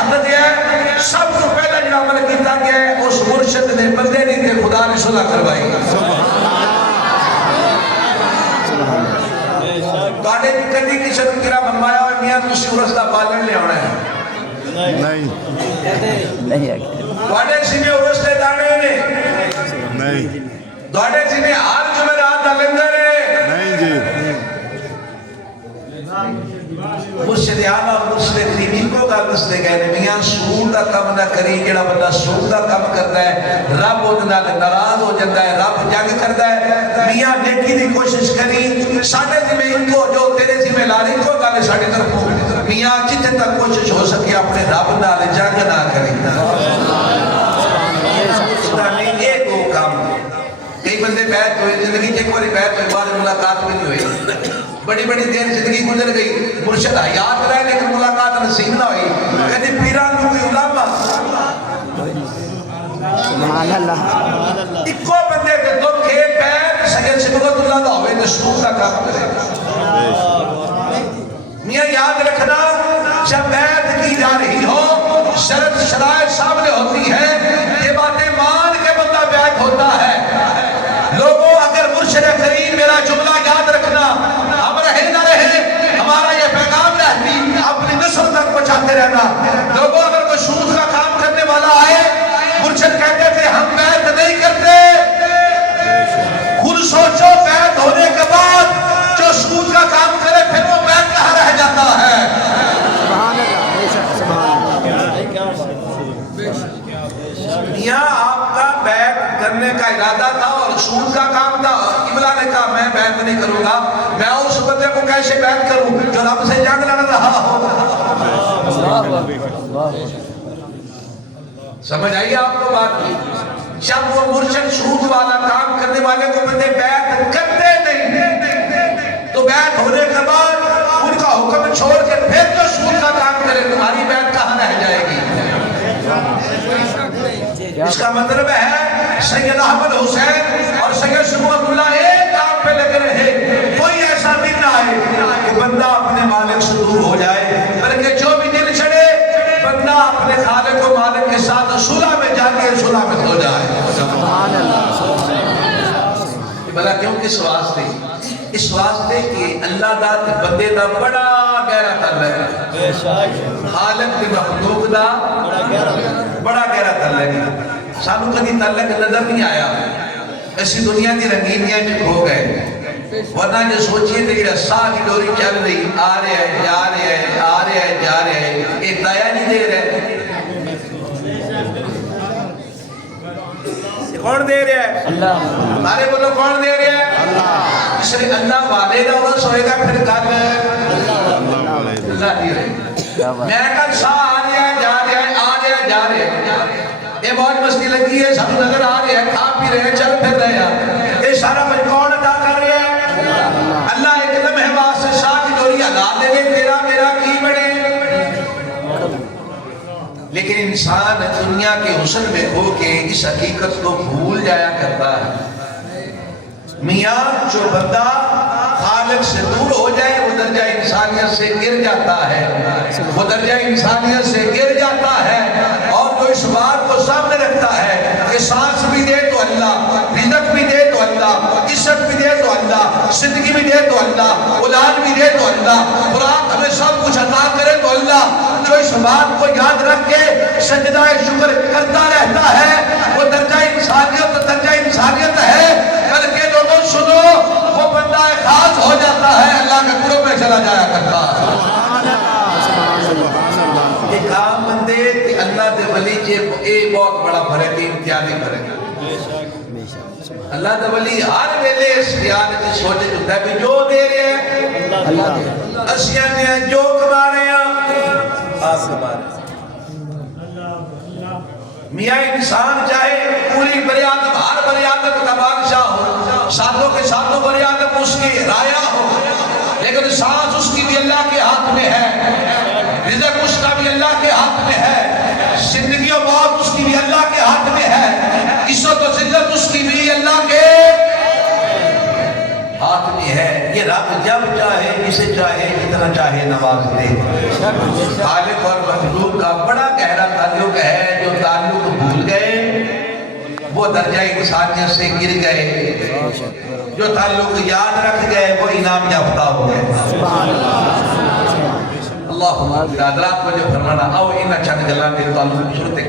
حق دیا ہے سب کو پہلا جو عمل کیتا گیا ہے اس مرشد نے بندے نہیں تے خدا نے صلح کروائی کاڑے بھی کدی کسی نے کرا فرمایا ہوئے میاں تو سورس دا پالن لے ہونا ہے نہیں کاڑے سی میں عرس دے دانے نے نہیں کاڑے سی میں ہر جمعرات دا لنگر ہے نہیں جی مرشد آلہ اور مرشد کریمی کو گالس دے گئے میاں سود دا کم نہ کری جڑا بندہ سود دا کم کرتا ہے رب ادنا ناراض ہو جاتا ہے رب جنگ کرتا ہے میاں نیکی دی کوشش کری ساڑھے ذمہ ان کو جو تیرے ذمہ لاری کو گالے ساڑھے طرف میاں جتنے تک کوشش ہو سکے اپنے رب نال جنگ نہ کری خدا نے ایک دو کام کئی بندے بیعت ہوئے زندگی ایک باری بیعت ہوئے بعد ملاقات بھی نہیں ہوئی بڑی بڑی دیر زندگی گزر گئی مرشد حیات رہے لیکن ملاقات نصیب نہ ہوئی کہتے پیران کو کوئی علامہ سبحان اللہ اکو بندے کے دو کھے پیر سگل سبغت اللہ دا ہوئے نشکور کا کام کرے میاں یاد رکھنا جب بیعت کی جا رہی ہو شرط شرائط سامنے ہوتی ہے یہ باتیں مان کے بندہ بیعت ہوتا ہے لوگوں اگر مرشد کریم میرا جملہ یاد رکھنا ہم رہے نہ رہے ہمارا یہ پیغام رہتی اپنی نسل تک پہنچاتے رہنا لوگوں اگر کوئی سود کا کام کرنے والا آئے مرشد کہتے تھے ہم بیعت نہیں کرتے خود سوچو بیعت ہونے کے بعد جو سود کا کام کرے پھر وہ بیعت کہاں رہ جاتا ہے سبحان اللہ بے شک سبحان میاں آپ کا بیعت کرنے کا ارادہ تھا اور سود کا کام تھا قبلہ نے کہا میں بیعت نہیں کروں گا میں اس بندے کو کیسے بیعت کروں جو رب سے جنگ لڑ رہا ہو سمجھ آئیے آپ کو بات کی جب وہ مرشد سود والا کام کرنے والے کو بندے بیعت کرتے نہیں تو بیعت ہونے کے بعد ان کا حکم چھوڑ کے پھر جو سود کا کام کرے تمہاری بیعت کہاں رہ جائے گی اس کا مطلب ہے سید احمد حسین اور سید شموت اللہ ایک کام پہ لگ رہے کوئی ایسا دن نہ آئے کہ بندہ اپنے مالک سے دور ہو جائے بلکہ جو بھی دل چڑھے بندہ اپنے خالق و مالک کے ساتھ صلح میں جا کے صلح میں ہو جائے سبحان اللہ بلا کیوں کس واسطے اس واسطے کہ اللہ دا بندے دا بڑا گہرا تعلق ہے خالق کے مخلوق دا بڑا گہرا تعلق ہے سانو کدی تعلق نظر نہیں آیا ایسی دنیا کی رنگینیاں ہو گئے ورنہ یہ سوچئے تھے کہ ساہ کی ڈوری چل رہی آ رہے ہیں جا رہے ہیں آ رہے ہیں جا رہے ہیں ایک دایا نہیں دے رہے کون دے رہے ہیں اللہ ہمارے بولو کون دے رہے ہیں اس لئے اللہ والے دا وہ سوئے گا پھر کر اللہ دے رہے میں کل ساہ آ رہے ہیں جا رہے ہیں آ رہے ہیں جا رہے ہیں یہ موج مستی لگی ہے سب نظر آ رہے ہیں کھا پی رہے ہیں چل پھر رہے ہیں یہ سارا کچھ کون عطا کر رہے ہیں اللہ ایک دم ہے وہاں سے شاہ کی ڈوری ادا دے گے تیرا میرا کی بڑے لیکن انسان دنیا کے حسن میں کھو کے اس حقیقت کو بھول جایا کرتا ہے میاں جو بندہ خالق سے دور ہو جائے وہ درجہ انسانیت سے گر جاتا ہے وہ درجہ انسانیت سے گر جاتا ہے اور جو اس بات کو سامنے رکھتا ہے کہ سانس بھی دے تو اللہ رزق بھی دے تو اللہ عزت بھی دے تو اللہ زندگی بھی دے تو اللہ اولاد بھی دے تو اللہ خوراک ہمیں سب کچھ عطا کرے تو اللہ جو اس بات کو یاد رکھ کے سجدہ شکر کرتا رہتا ہے وہ درجہ انسانیت ہے بلکہ لوگوں سنو وہ بندہ خاص ہو جاتا ہے اللہ کے قرب میں چلا جایا کرتا ہے یہ کام بندے کہ اللہ دے ولی جے ایک بہت بڑا فرق ہے امتیازی فرق ہے اللہ دے ولی ہر ویلے اس خیال کی سوچے جھوٹا ہے جو دے رہے ہیں اشیاء نے جو کما رہے ہیں آپ کما رہے ہیں میاں انسان چاہے پوری بنی آدم ہر بنی آدم کا بادشاہ ہو ساتھوں کے ساتھوں بنی آدم اس کی رایا ہو لیکن سانس اس کی بھی اللہ کے ہاتھ میں ہے رزق اس کا بھی اللہ کے ہاتھ میں ہے زندگی و موت اس کی بھی اللہ کے ہاتھ میں ہے عزت و ذلت اس کی بھی اللہ کے ہاتھ میں ہے یہ رب جب چاہے جسے چاہے جتنا چاہے نواز دے خالق اور مخلوق کا بڑا وہ درجہ انسانیت سے گر گئے، جو تعلق یاد رکھ گئے وہ انعام یافتہ ہو گئے۔ اللہ حضرات کو جو فرمانا آؤ انہا چند گلہ میرے تعلق صورت